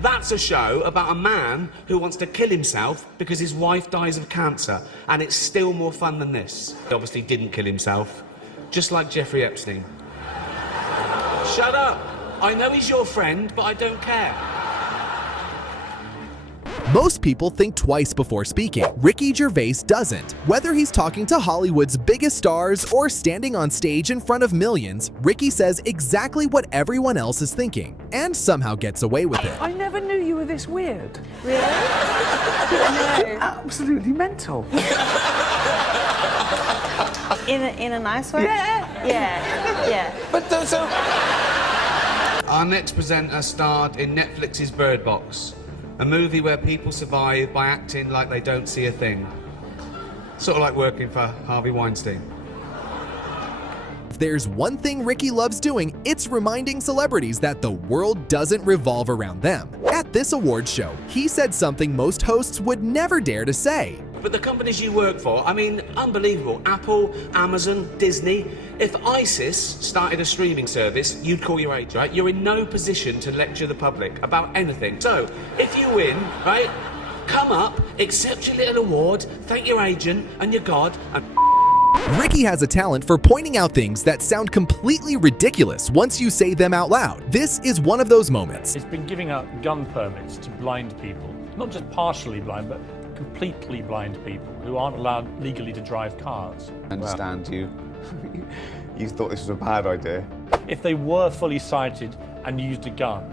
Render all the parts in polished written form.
That's a show about a man who wants to kill himself because his wife dies of cancer, and it's still more fun than this. He obviously didn't kill himself, just like Jeffrey Epstein. Shut up! I know he's your friend, but I don't care. Most people think twice before speaking. Ricky Gervais doesn't. Whether he's talking to Hollywood's biggest stars or standing on stage in front of millions, Ricky says exactly what everyone else is thinking, and somehow gets away with it. I never knew you were this weird. Really? You're absolutely mental. In a nice way? Yeah. Yeah. But so... Our next presenter starred in Netflix's Bird Box, a movie where people survive by acting like they don't see a thing. Sort of like working for Harvey Weinstein. If there's one thing Ricky loves doing, it's reminding celebrities that the world doesn't revolve around them. At this awards show, he said something most hosts would never dare to say. But the companies you work for, I mean, unbelievable. Apple, Amazon, Disney. If ISIS started a streaming service, you'd call your agent, right? You're in no position to lecture the public about anything. So, if you win, right, come up, accept your little award, thank your agent and your God, and Ricky has a talent for pointing out things that sound completely ridiculous once you say them out loud. This is one of those moments. It's been giving out gun permits to blind people, not just partially blind, but completely blind people who aren't allowed legally to drive cars. I understand you. You thought this was a bad idea. If they were fully sighted and used a gun,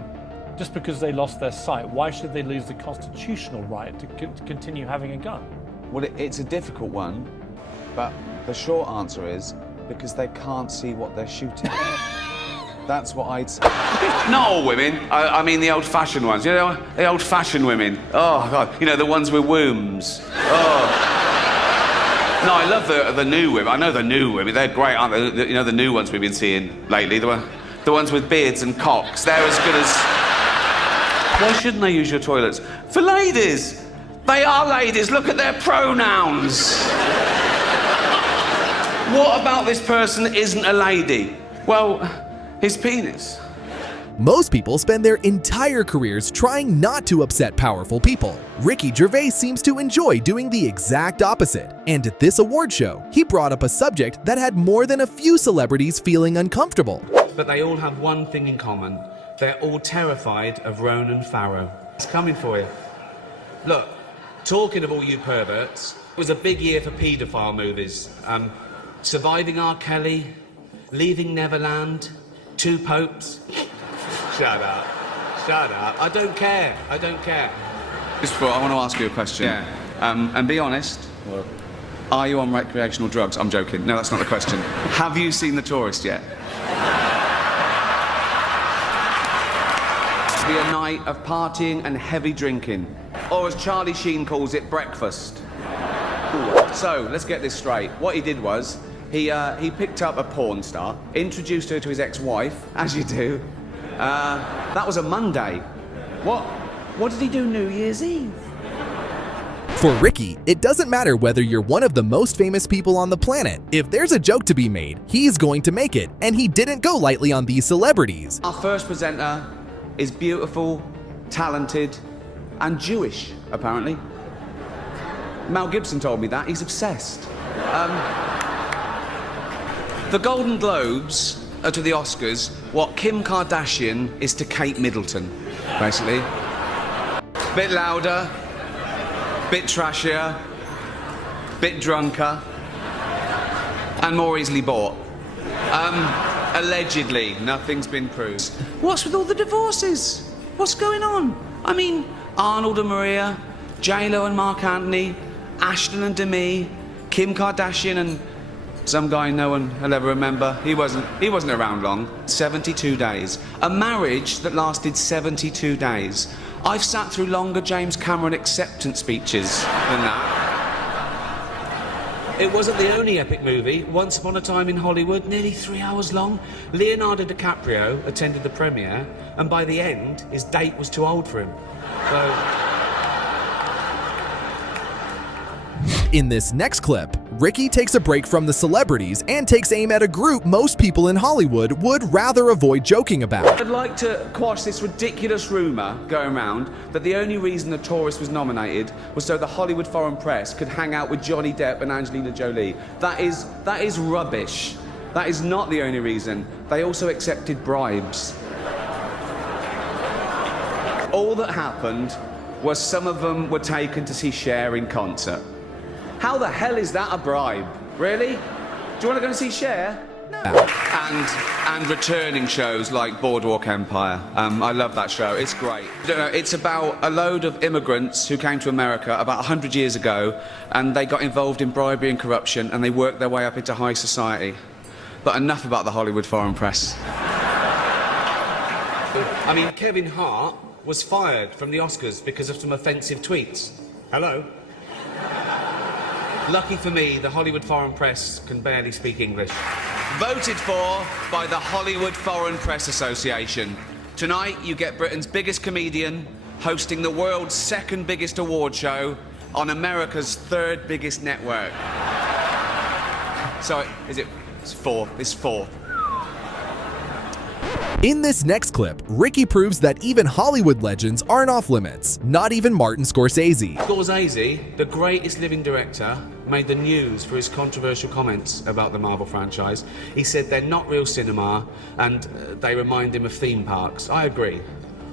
just because they lost their sight, why should they lose the constitutional right to continue having a gun? Well, it's a difficult one, but the short answer is because they can't see what they're shooting. That's what I'd say. Not all women. I mean the old-fashioned ones. You know, the old-fashioned women. Oh, God. You know, the ones with wombs. Oh. No, I love the new women. I know the new women. They're great, aren't they? You know, the new ones we've been seeing lately. The ones with beards and cocks. They're as good as... Why shouldn't they use your toilets? For ladies. They are ladies. Look at their pronouns. What about this person isn't a lady? Well, his penis. Most people spend their entire careers trying not to upset powerful people. Ricky Gervais seems to enjoy doing the exact opposite. And at this award show, he brought up a subject that had more than a few celebrities feeling uncomfortable. but they all have one thing in common. They're all terrified of Ronan Farrow. It's coming for you. Look, talking of all you perverts, it was a big year for paedophile movies. Surviving R. Kelly, Leaving Neverland, Two Popes. Shut up. Shut up. I don't care. I don't care. I want to ask you a question. Yeah. And be honest. What? Are you on recreational drugs? I'm joking. No, that's not the question. Have you seen The Tourist yet? It'll be a night of partying and heavy drinking. Or as Charlie Sheen calls it, breakfast. So, let's get this straight. What he did was, he picked up a porn star, introduced her to his ex-wife, as you do. That was a Monday. What did he do New Year's Eve? For Ricky, it doesn't matter whether you're one of the most famous people on the planet. If there's a joke to be made, he's going to make it, and he didn't go lightly on these celebrities. Our first presenter is beautiful, talented, and Jewish, apparently. Mel Gibson told me that. He's obsessed. The Golden Globes are to the Oscars what Kim Kardashian is to Kate Middleton, basically. Bit louder, bit trashier, bit drunker, and more easily bought. Allegedly, nothing's been proved. What's with all the divorces? What's going on? I mean, Arnold and Maria, J-Lo and Mark Anthony, Ashton and Demi, Kim Kardashian and some guy no one will ever remember. He wasn't around long. 72 days. A marriage that lasted 72 days. I've sat through longer James Cameron acceptance speeches than that. It wasn't the only epic movie. Once Upon a Time in Hollywood, nearly 3 hours long. Leonardo DiCaprio attended the premiere, and by the end, his date was too old for him. So... In this next clip, Ricky takes a break from the celebrities and takes aim at a group most people in Hollywood would rather avoid joking about. I'd like to quash this ridiculous rumour going around that the only reason The Tourist was nominated was so the Hollywood foreign press could hang out with Johnny Depp and Angelina Jolie. That is rubbish. That is not the only reason. They also accepted bribes. All that happened was some of them were taken to see Cher in concert. How the hell is that a bribe? Really? Do you want to go and see Cher? No. And returning shows like Boardwalk Empire. I love that show. It's great. It's about a load of immigrants who came to America about 100 years ago, and they got involved in bribery and corruption, and they worked their way up into high society. But enough about the Hollywood foreign press. I mean, Kevin Hart was fired from the Oscars because of some offensive tweets. Hello? Lucky for me, the Hollywood foreign press can barely speak English. Voted for by the Hollywood Foreign Press Association. Tonight, you get Britain's biggest comedian hosting the world's second biggest award show on America's third biggest network. So, it's fourth. It's fourth. In this next clip, Ricky proves that even Hollywood legends aren't off limits, not even Martin Scorsese. Scorsese, the greatest living director, made the news for his controversial comments about the Marvel franchise. He said they're not real cinema and they remind him of theme parks. I agree,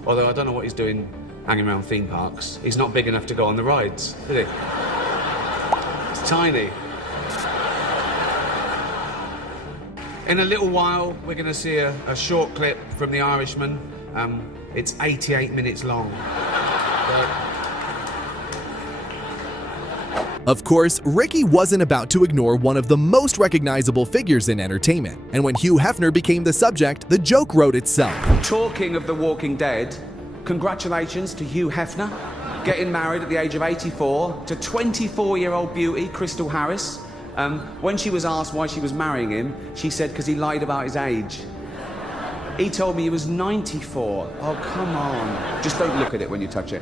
although I don't know what he's doing hanging around theme parks. He's not big enough to go on the rides, is he? It's tiny. In a little while, we're going to see a short clip from The Irishman. It's 88 minutes long. Of course, Ricky wasn't about to ignore one of the most recognizable figures in entertainment, and when Hugh Hefner became the subject, the joke wrote itself. Talking of The Walking Dead, congratulations to Hugh Hefner, getting married at the age of 84 to 24-year-old beauty Crystal Harris. When she was asked why she was marrying him, she said because he lied about his age. He told me he was 94. Oh, come on. Just don't look at it when you touch it.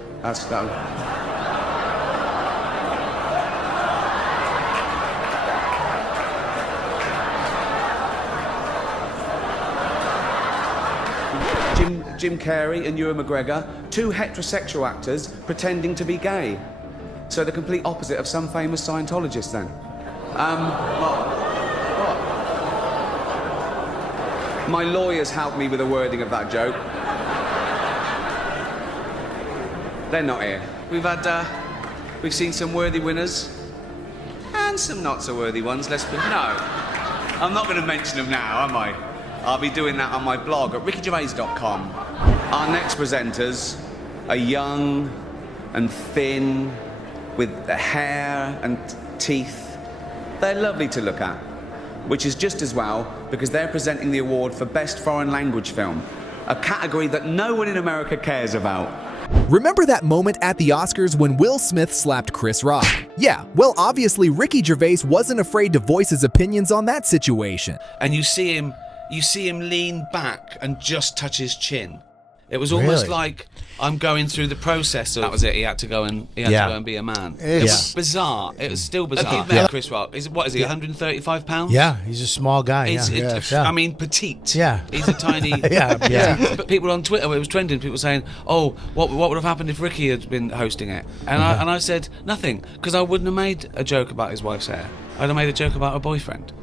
Jim Carrey and Ewan McGregor, two heterosexual actors pretending to be gay. So the complete opposite of some famous Scientologists then. What? My lawyers helped me with the wording of that joke. They're not here. We've seen some worthy winners and some not so worthy ones. No, I'm not going to mention them now, am I? I'll be doing that on my blog at rickygervais.com. Our next presenters are young and thin, with hair and teeth. They're lovely to look at, which is just as well because they're presenting the award for Best Foreign Language Film, a category that no one in America cares about. Remember that moment at the Oscars when Will Smith slapped Chris Rock? Yeah, well, obviously Ricky Gervais wasn't afraid to voice his opinions on that situation. And you see him lean back and just touch his chin. It was almost like I'm going through the process of... That was it. He had to go and go and be a man. It was bizarre. It was still bizarre. Okay, Chris Rock. What is he? 135 pounds? Yeah, he's a small guy. I mean, petite. Yeah, he's a tiny. But people on Twitter, it was trending. People saying, "Oh, what would have happened if Ricky had been hosting it?" And I said nothing because I wouldn't have made a joke about his wife's hair. I'd have made a joke about her boyfriend.